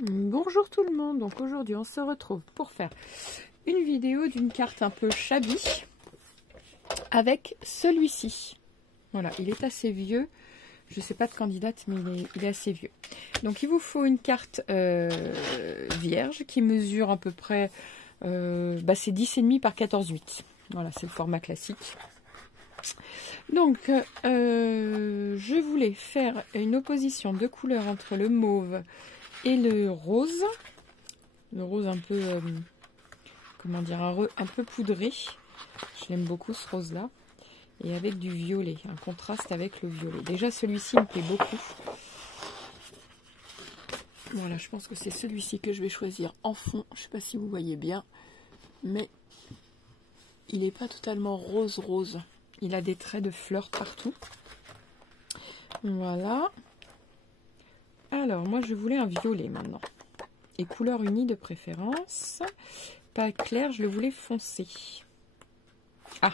Bonjour tout le monde, donc aujourd'hui on se retrouve pour faire une vidéo d'une carte un peu shabby avec celui-ci. Voilà, il est assez vieux, je ne sais pas de candidate mais il est assez vieux. Donc il vous faut une carte vierge qui mesure à peu près, c'est 10,5 par 14,8. Voilà, c'est le format classique. Donc je voulais faire une opposition de couleurs entre le mauve et le rose un peu, comment dire, un peu poudré. Je l'aime beaucoup ce rose là. Et avec du violet, un contraste avec le violet. Déjà celui-ci me plaît beaucoup. Voilà, je pense que c'est celui-ci que je vais choisir en fond. Je ne sais pas si vous voyez bien, mais il n'est pas totalement rose. Il a des traits de fleurs partout. Voilà. Alors, moi je voulais un violet maintenant. Et couleur unie de préférence. Pas clair, je le voulais foncé. Ah,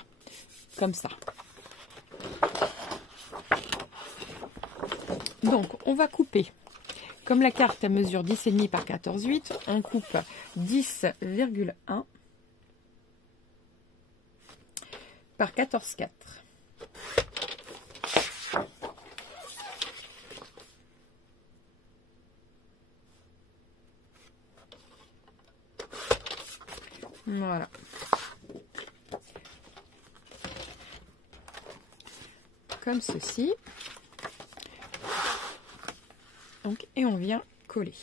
comme ça. Donc, on va couper. Comme la carte elle mesure 10,5 par 14,8, on coupe 10,1 par 14,4. Voilà. Comme ceci. Donc, et on vient coller.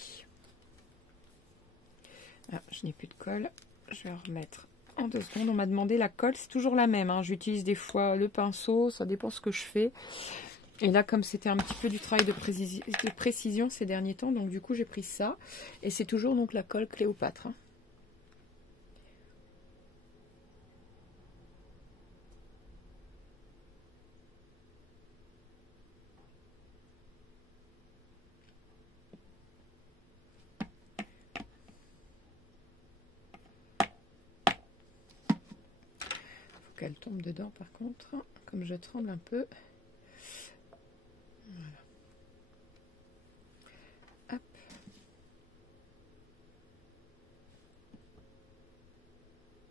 Ah, je n'ai plus de colle. Je vais remettre en 2 secondes. On m'a demandé la colle, c'est toujours la même. Hein. J'utilise des fois le pinceau, ça dépend ce que je fais. Et là, comme c'était un petit peu du travail de précision ces derniers temps, donc du coup j'ai pris ça. Et c'est toujours donc la colle Cléopâtre. Hein. Elle tombe dedans par contre, comme je tremble un peu. Voilà. Hop.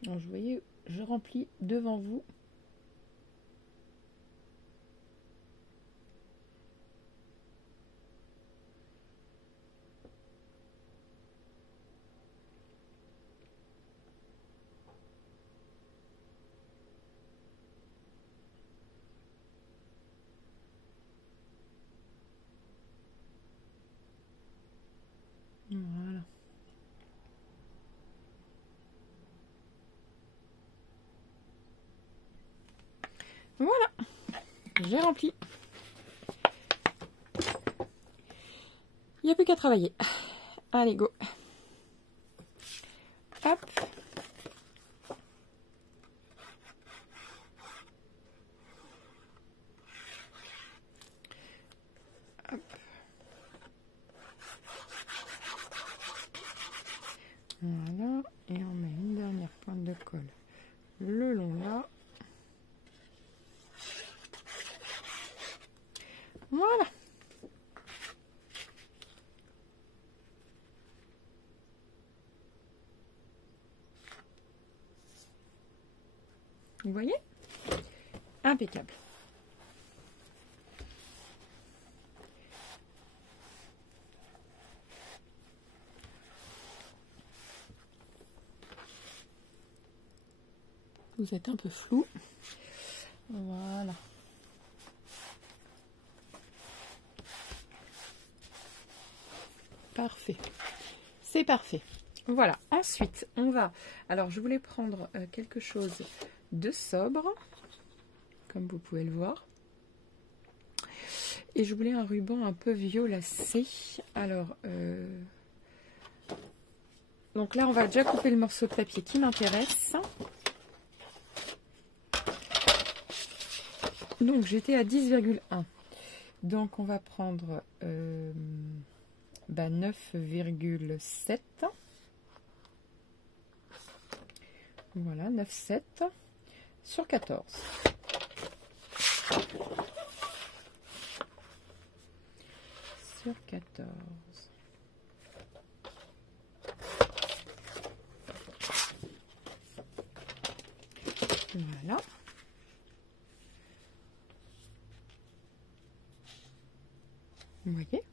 Alors, vous voyez, je remplis devant vous. Voilà. Voilà. J'ai rempli. Il n'y a plus qu'à travailler. Allez, go. Hop. Hop. Voilà. Et on met une dernière pointe de colle le long là. Voilà. Vous voyez? Impeccable. Vous êtes un peu flou. Voilà. Parfait. C'est parfait. Voilà. Ensuite, on va... Alors, je voulais prendre quelque chose de sobre, comme vous pouvez le voir. Et je voulais un ruban un peu violacé. Alors, donc là, on va déjà couper le morceau de papier qui m'intéresse. Donc, j'étais à 10,1. Donc, on va prendre 9,7. Voilà, 9,7 sur 14. Sur 14. Voilà. Vous voyez,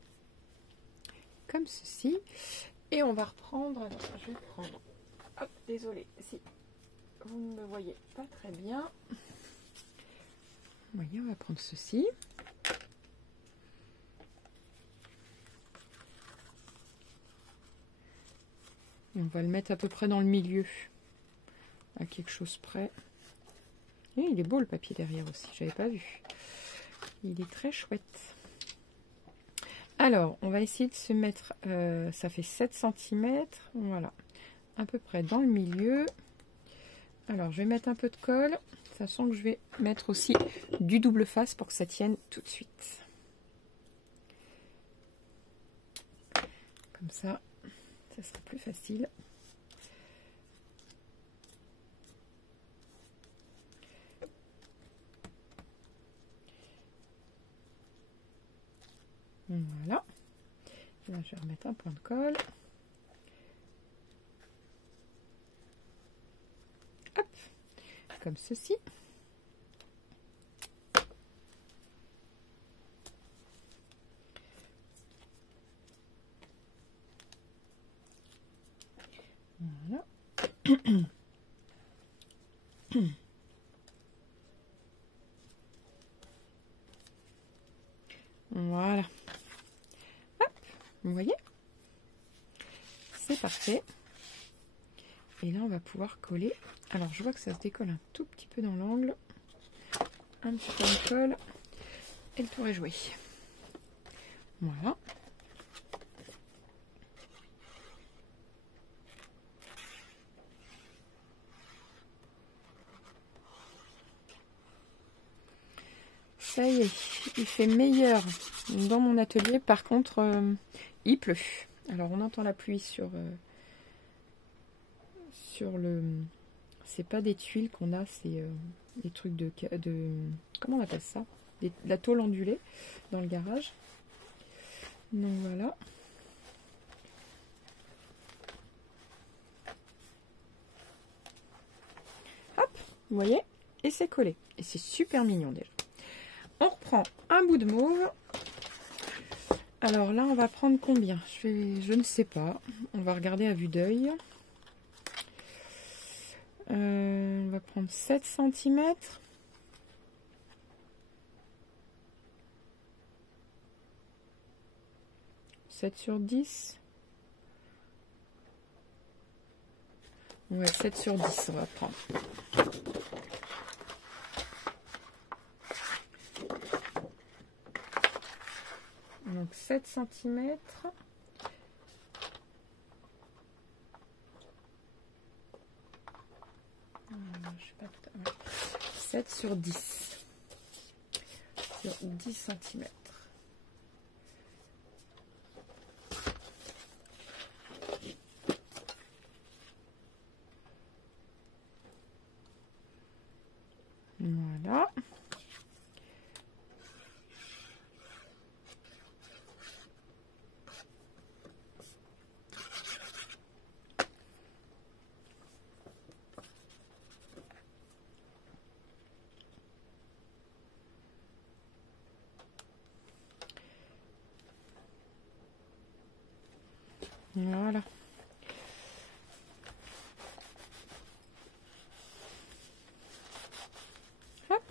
comme ceci. Et on va reprendre, alors, je vais prendre, hop, désolé si vous ne me voyez pas très bien. Vous voyez, on va prendre ceci. Et on va le mettre à peu près dans le milieu, à quelque chose près. Et il est beau le papier derrière aussi, j'avais pas vu. Il est très chouette. Alors, on va essayer de se mettre, ça fait 7 cm, voilà, à peu près dans le milieu. Alors, je vais mettre un peu de colle, sachant que je vais mettre aussi du double face pour que ça tienne tout de suite. Comme ça, ça sera plus facile. Voilà. Là, je vais remettre un point de colle. Hop, comme ceci. Voilà. Voilà. Hop, vous voyez? C'est parfait. Et là, on va pouvoir coller. Alors, je vois que ça se décolle un tout petit peu dans l'angle. Un petit peu de colle. Et le tour est joué. Voilà. Ça y est, il fait meilleur dans mon atelier. Par contre, il pleut. Alors, on entend la pluie sur le... C'est pas des tuiles qu'on a, c'est des trucs de... Comment on appelle ça? De la tôle ondulée dans le garage. Donc voilà. Hop, vous voyez? Et c'est collé. Et c'est super mignon déjà. On reprend un bout de mauve. Alors là, on va prendre combien? Je ne sais pas. On va regarder à vue d'œil. On va prendre 7 cm. « 7 sur 10. Ouais, 7 sur 10, on va prendre. Donc 7 cm. Je sais pas, 7 sur 10. Sur 10 cm. Voilà. Voilà. Hop.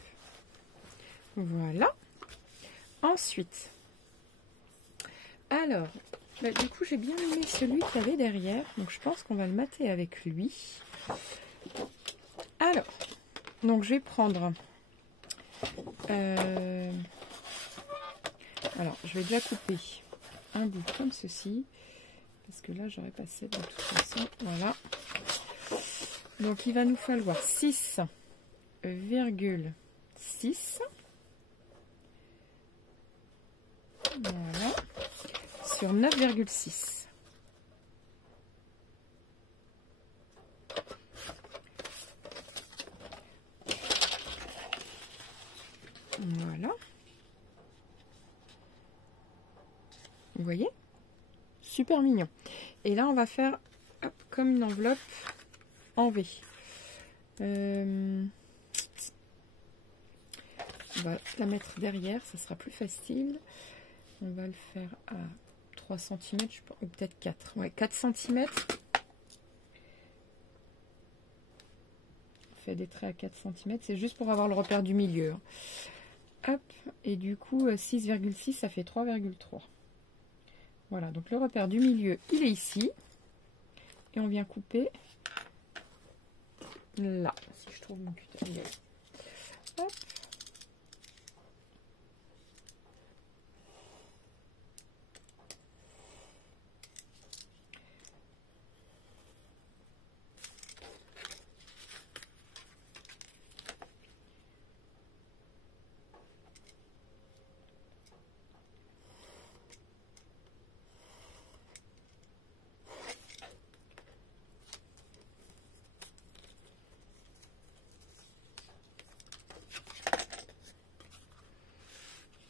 Voilà. Ensuite, alors, bah, du coup, j'ai bien aimé celui qu'il y avait derrière. Donc, je pense qu'on va le mater avec lui. Alors, donc, je vais prendre... alors, je vais déjà couper un bout comme ceci. Parce que là, j'aurais passé de toute façon. Voilà. Donc, il va nous falloir 6,6. Voilà. Sur 9,6. Voilà. Vous voyez? Super mignon. Et là, on va faire hop, comme une enveloppe en V. on va la mettre derrière, ça sera plus facile. On va le faire à 3 cm, ou peut-être 4. Ouais, 4 cm. On fait des traits à 4 cm, c'est juste pour avoir le repère du milieu. Hop, et du coup 6,6 ça fait 3,3. Voilà, donc le repère du milieu il est ici. Et on vient couper là, si je trouve mon cutter. Hop.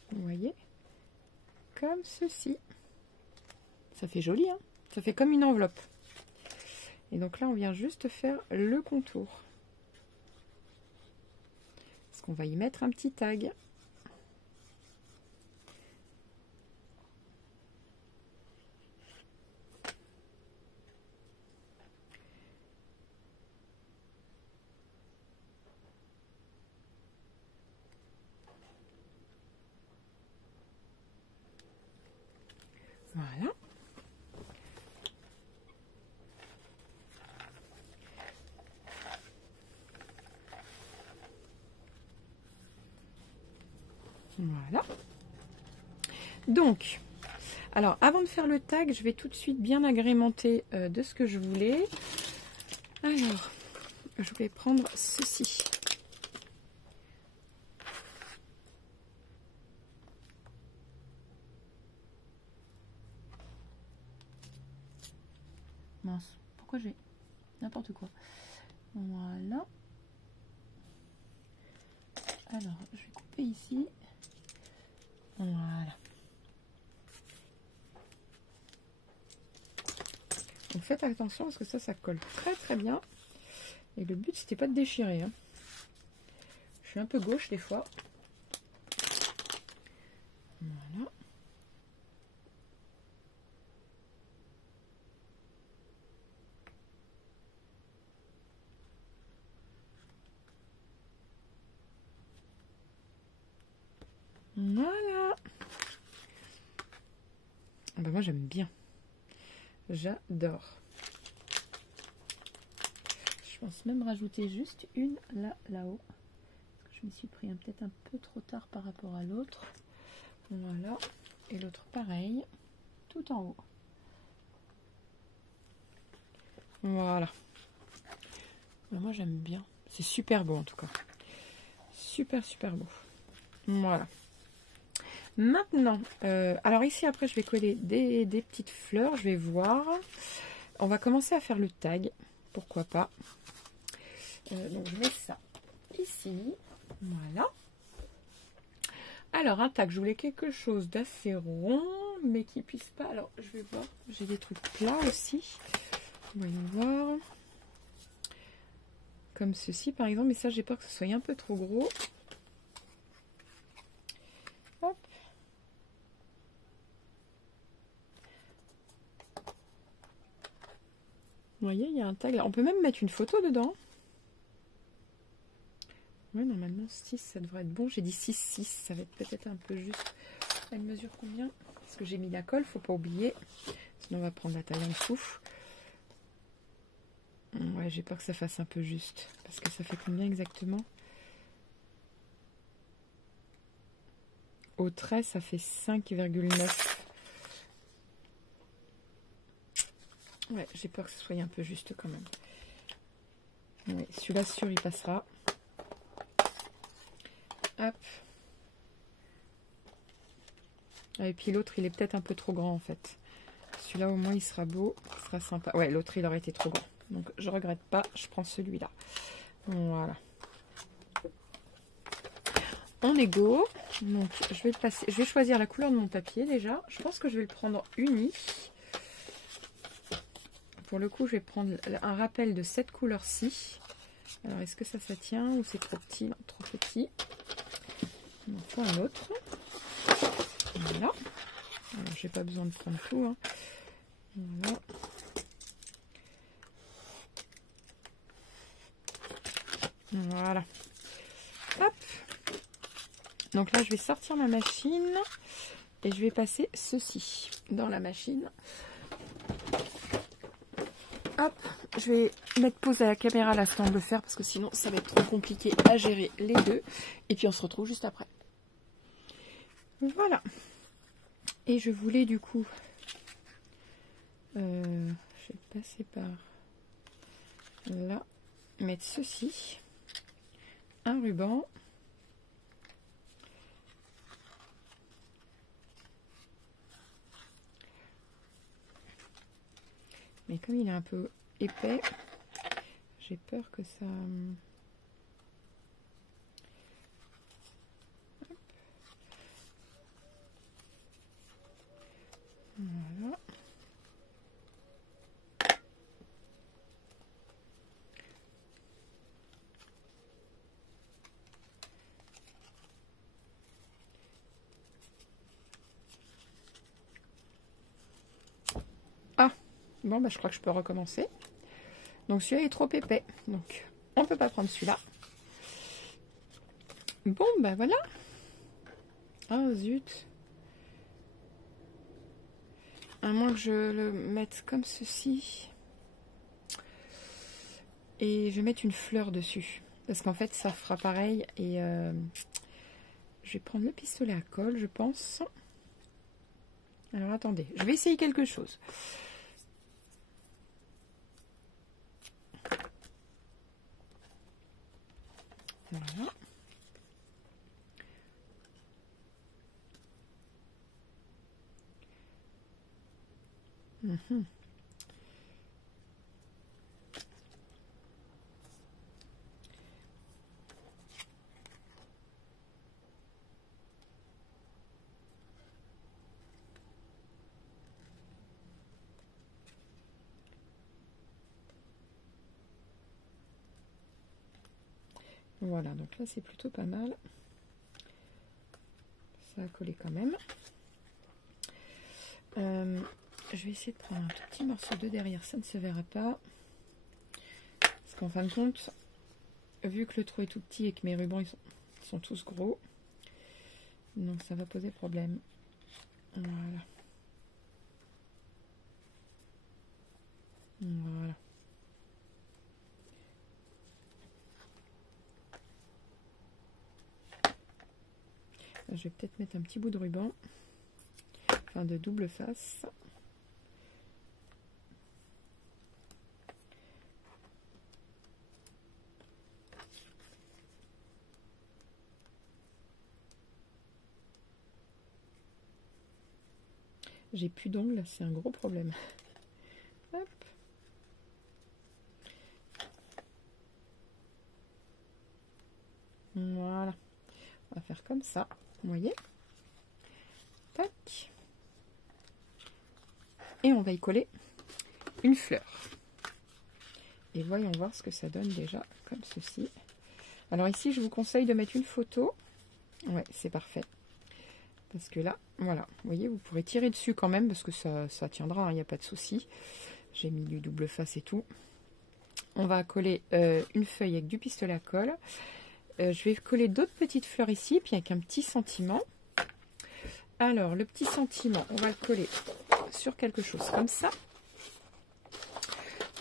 Vous voyez, comme ceci. Ça fait joli, hein? Ça fait comme une enveloppe. Et donc là, on vient juste faire le contour. Parce qu'on va y mettre un petit tag. Voilà. Voilà. Donc, alors avant de faire le tag, je vais tout de suite bien agrémenter de ce que je voulais. Alors, je vais prendre ceci. Mince, pourquoi j'ai n'importe quoi. Voilà. Alors, je vais couper ici. Voilà. Donc faites attention parce que ça colle très très bien. Et le but, c'était pas de déchirer. Hein. Je suis un peu gauche des fois. Voilà. Voilà. Ah ben moi j'aime bien. J'adore. Je pense même rajouter juste une là-haut. Parce que je m'y suis pris peut-être un peu trop tard par rapport à l'autre. Voilà. Et l'autre pareil. Tout en haut. Voilà. Ben moi j'aime bien. C'est super beau en tout cas. Super super beau. Voilà. Maintenant, alors ici après je vais coller des petites fleurs, je vais voir. On va commencer à faire le tag, pourquoi pas. Donc je mets ça ici, voilà. Alors un tag, je voulais quelque chose d'assez rond, mais qui puisse pas. Alors je vais voir, j'ai des trucs plats aussi. Voyons voir. Comme ceci par exemple, mais ça j'ai peur que ce soit un peu trop gros. Hop. Vous voyez, il y a un tag là. On peut même mettre une photo dedans. Oui, normalement 6, ça devrait être bon. J'ai dit 6, 6, ça va être peut-être un peu juste. Elle mesure combien? Parce que j'ai mis la colle, faut pas oublier. Sinon on va prendre la taille en dessous. Ouais, j'ai peur que ça fasse un peu juste. Parce que ça fait combien exactement? Au trait, ça fait 5,9. Ouais, j'ai peur que ce soit un peu juste quand même. Oui, celui-là sûr il passera. Hop. Et puis l'autre il est peut-être un peu trop grand en fait. Celui-là au moins il sera beau, il sera sympa. Ouais, l'autre il aurait été trop grand. Donc je regrette pas, je prends celui-là. Voilà. On est go. Donc je vais choisir la couleur de mon papier déjà. Je pense que je vais le prendre uni. Pour le coup, je vais prendre un rappel de cette couleur-ci. Alors, est-ce que ça tient ou c'est trop petit? Non, trop petit. Il m'en faut un autre. Voilà. Alors, j'ai pas besoin de prendre tout. Hein. Voilà. Voilà. Hop. Donc là, je vais sortir ma machine et je vais passer ceci dans la machine. Hop. Je vais mettre pause à la caméra à l'instant de le faire parce que sinon, ça va être trop compliqué à gérer les deux. Et puis, on se retrouve juste après. Voilà. Et je voulais du coup... je vais passer par là. Mettre ceci. Un ruban. Mais comme il est un peu épais, j'ai peur que ça... Voilà. Ah, bon, bah, je crois que je peux recommencer. Donc celui-là est trop épais, donc on ne peut pas prendre celui-là. Bon, bah voilà. Ah, zut. À moins que je le mette comme ceci. Et je vais mettre une fleur dessus. Parce qu'en fait, ça fera pareil. Et je vais prendre le pistolet à colle, je pense. Alors, attendez. Je vais essayer quelque chose. Voilà. Mmh. Voilà, donc là c'est plutôt pas mal. Ça a collé quand même. Je vais essayer de prendre un tout petit morceau de derrière, ça ne se verra pas. Parce qu'en fin de compte, vu que le trou est tout petit et que mes rubans ils sont tous gros, donc ça va poser problème. Voilà. Voilà. Je vais peut-être mettre un petit bout de ruban, enfin de double face. J'ai plus d'ongles, c'est un gros problème. Hop. Voilà. On va faire comme ça, vous voyez. Tac. Et on va y coller une fleur. Et voyons voir ce que ça donne déjà, comme ceci. Alors ici, je vous conseille de mettre une photo. Ouais, c'est parfait. Parce que là, voilà, vous voyez, vous pourrez tirer dessus quand même, parce que ça tiendra, il n'y a pas de souci. J'ai mis du double face et tout. On va coller une feuille avec du pistolet à colle. Je vais coller d'autres petites fleurs ici, puis avec un petit sentiment. Alors, le petit sentiment, on va le coller sur quelque chose comme ça.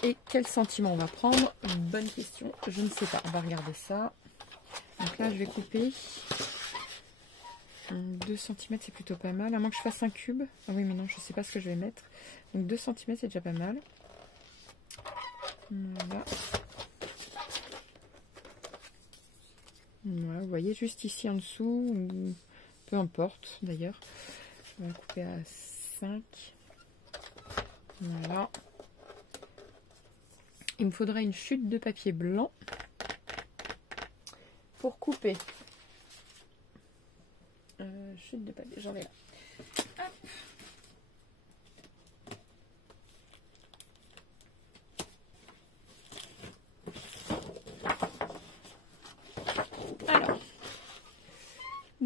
Et quel sentiment on va prendre? Bonne question, je ne sais pas. On va regarder ça. Donc là, je vais couper 2 cm, c'est plutôt pas mal. À moins que je fasse un cube. Ah oui, mais non, je ne sais pas ce que je vais mettre. Donc 2 cm, c'est déjà pas mal. Voilà. Voilà, vous voyez, juste ici en dessous, ou peu importe d'ailleurs. On va couper à 5. Voilà. Il me faudrait une chute de papier blanc pour couper. Chute de papier, j'en ai là. Hop. Alors,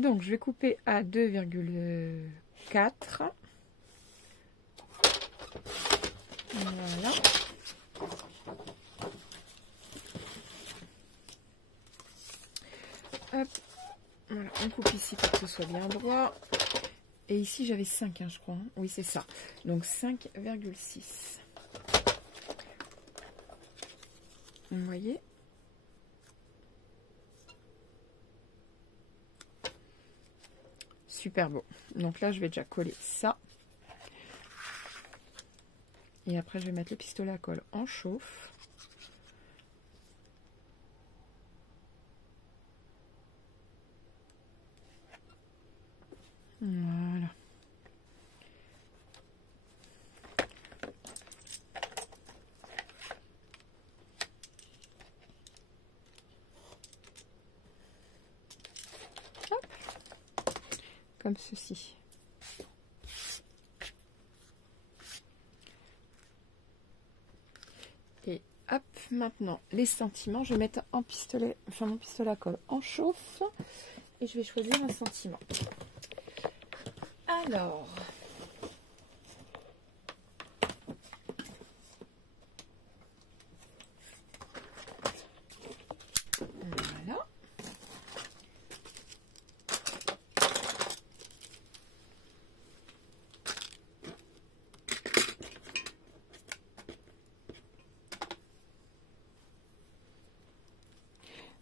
Donc, je vais couper à 2,4. Voilà. Hop. Voilà, on coupe ici pour que ce soit bien droit. Et ici, j'avais 5, hein, je crois. Hein. Oui, c'est ça. Donc, 5,6. Vous voyez? Super beau. Donc là, je vais déjà coller ça. Et après, je vais mettre le pistolet à colle en chauffe. Voilà. Hop. Comme ceci. Et hop, maintenant, les sentiments, je vais mettre un pistolet, enfin mon pistolet à colle en chauffe. Et je vais choisir un sentiment. Alors, voilà.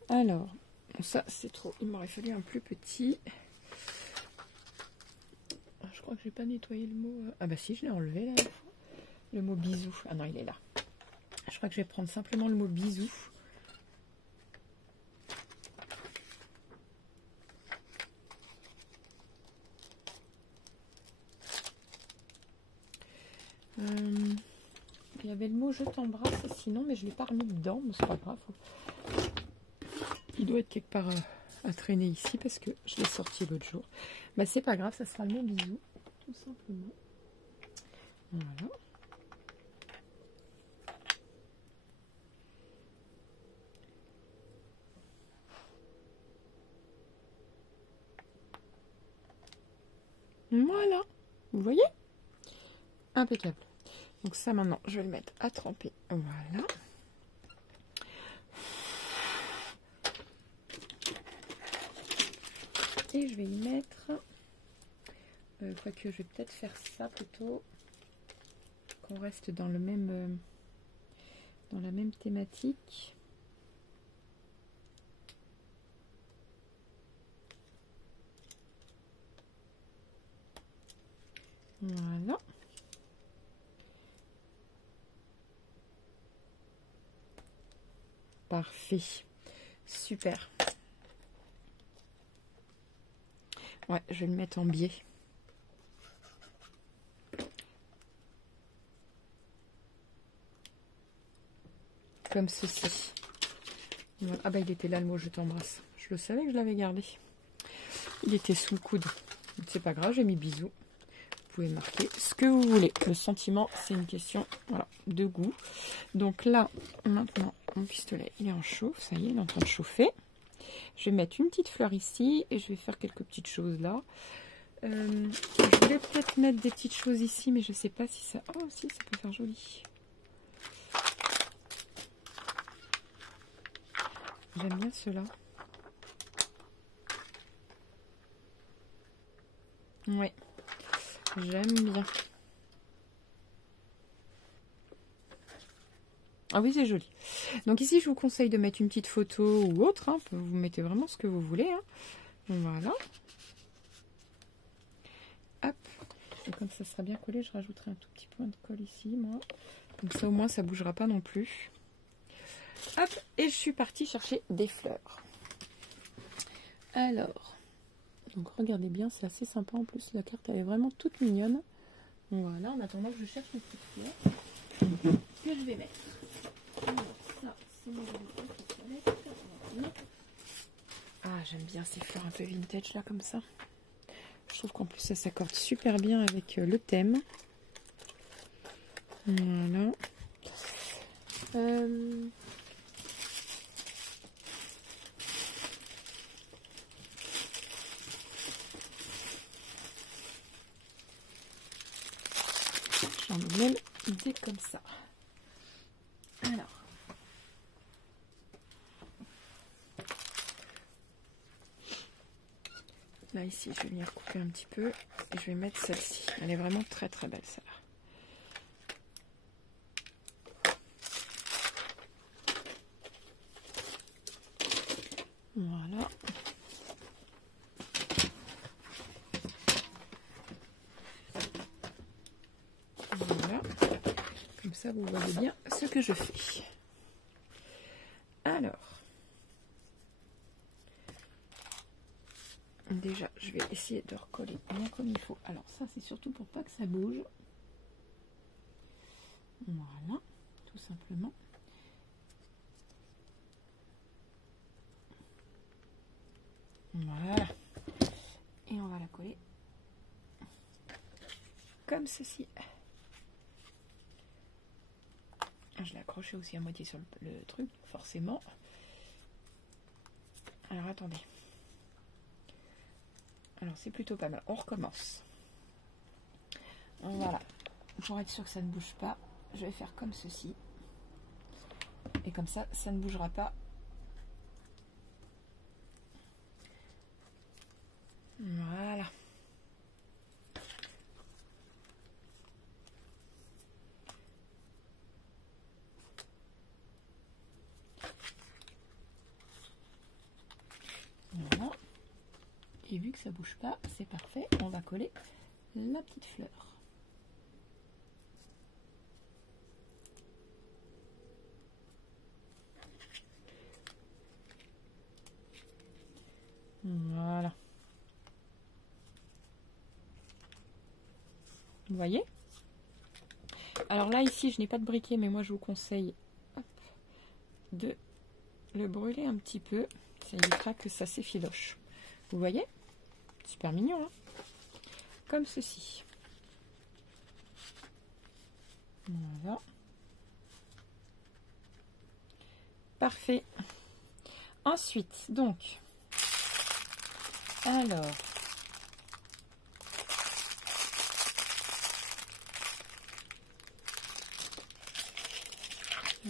Alors, ça c'est trop, il m'aurait fallu un plus petit. Je crois que j'ai pas nettoyé le mot. Ah bah si, je l'ai enlevé là. Le mot bisou. Ah non, il est là. Je crois que je vais prendre simplement le mot bisou. Il y avait le mot je t'embrasse sinon, mais je ne l'ai pas remis dedans, mais c'est pas grave. Il doit être quelque part à traîner ici parce que je l'ai sorti l'autre jour. Bah c'est pas grave, ça sera le mot bisou, tout simplement. Voilà. Voilà, vous voyez? Impeccable. Donc ça maintenant, je vais le mettre à tremper. Voilà. Et je vais y mettre... quoique je vais peut-être faire ça plutôt, qu'on reste dans le même... dans la même thématique. Voilà. Parfait. Super. Ouais, je vais le mettre en biais. Comme ceci. Voilà. Ah bah il était là le mot je t'embrasse. Je le savais que je l'avais gardé. Il était sous le coude. C'est pas grave, j'ai mis bisous. Vous pouvez marquer ce que vous voulez. Le sentiment, c'est une question voilà, de goût. Donc là, maintenant, mon pistolet, il est en chauffe. Ça y est, il est en train de chauffer. Je vais mettre une petite fleur ici et je vais faire quelques petites choses là. Je voulais peut-être mettre des petites choses ici, mais je sais pas si ça... Oh, si, ça peut faire joli. J'aime bien ceux-là. Ouais, j'aime bien. Ah oui, c'est joli. Donc ici, je vous conseille de mettre une petite photo ou autre. Hein. Vous mettez vraiment ce que vous voulez. Hein. Voilà. Hop. Et comme ça sera bien collé, je rajouterai un tout petit point de colle ici, moi. Comme ça, au moins, ça ne bougera pas non plus. Hop. Et je suis partie chercher des fleurs. Alors. Donc, regardez bien, c'est assez sympa. En plus, la carte, elle est vraiment toute mignonne. Voilà, en attendant que je cherche mes petites fleurs que je vais mettre. Alors, ça, c'est mon toilette. Ah, j'aime bien ces fleurs un peu vintage là, comme ça. Je trouve qu'en plus, ça s'accorde super bien avec le thème. Voilà. laisser comme ça. Alors. Là, ici, je vais venir couper un petit peu. Et je vais mettre celle-ci. Elle est vraiment très très belle, celle-là. Voilà. Voilà. Comme ça, vous voyez bien ce que je fais. Alors. Déjà, je vais essayer de recoller bien comme il faut. Alors ça, c'est surtout pour pas que ça bouge. Voilà, tout simplement. Voilà. Et on va la coller comme ceci. Je l'ai accroché aussi à moitié sur le truc, forcément. Alors attendez. Alors c'est plutôt pas mal. On recommence. Voilà. Pour être sûr que ça ne bouge pas, je vais faire comme ceci. Et comme ça, ça ne bougera pas. Voilà. Voilà. Et vu que ça bouge pas, c'est parfait. On va coller la petite fleur. Voilà. Vous voyez? Alors là, ici, je n'ai pas de briquet, mais moi, je vous conseille de le brûler un petit peu. Ça évitera que ça s'effiloche. Vous voyez? Super mignon, hein? Comme ceci. Voilà. Parfait. Ensuite, donc, alors,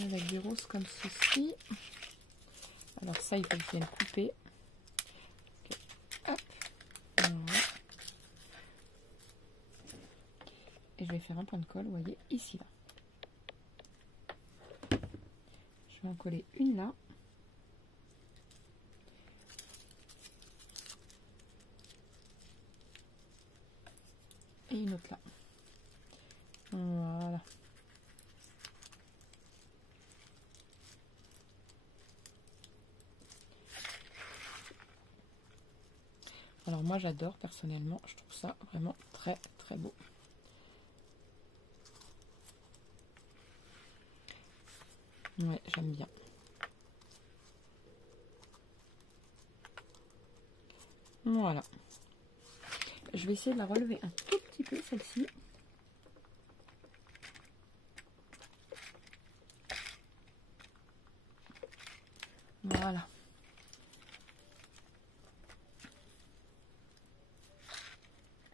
avec des roses comme ceci. Alors ça, il faut que je vienne couper. Okay. Hop. Voilà. Et je vais faire un point de colle, vous voyez, ici, là. Je vais en coller une là. Et une autre là. Voilà. Alors moi j'adore personnellement, je trouve ça vraiment très très beau. Ouais, j'aime bien. Voilà. Je vais essayer de la relever un tout petit peu celle-ci. Voilà.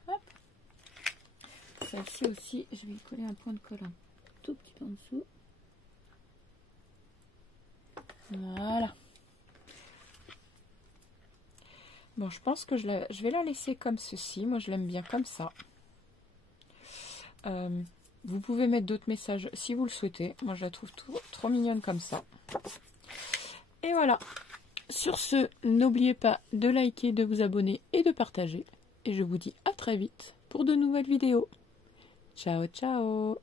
Hop. Celle-ci aussi, je vais y coller un point de colle un tout petit peu en dessous. Voilà. Bon, je pense que je vais la laisser comme ceci. Moi, je l'aime bien comme ça. Vous pouvez mettre d'autres messages si vous le souhaitez. Moi, je la trouve trop mignonne comme ça. Et voilà. Sur ce, n'oubliez pas de liker, de vous abonner et de partager. Et je vous dis à très vite pour de nouvelles vidéos. Ciao, ciao!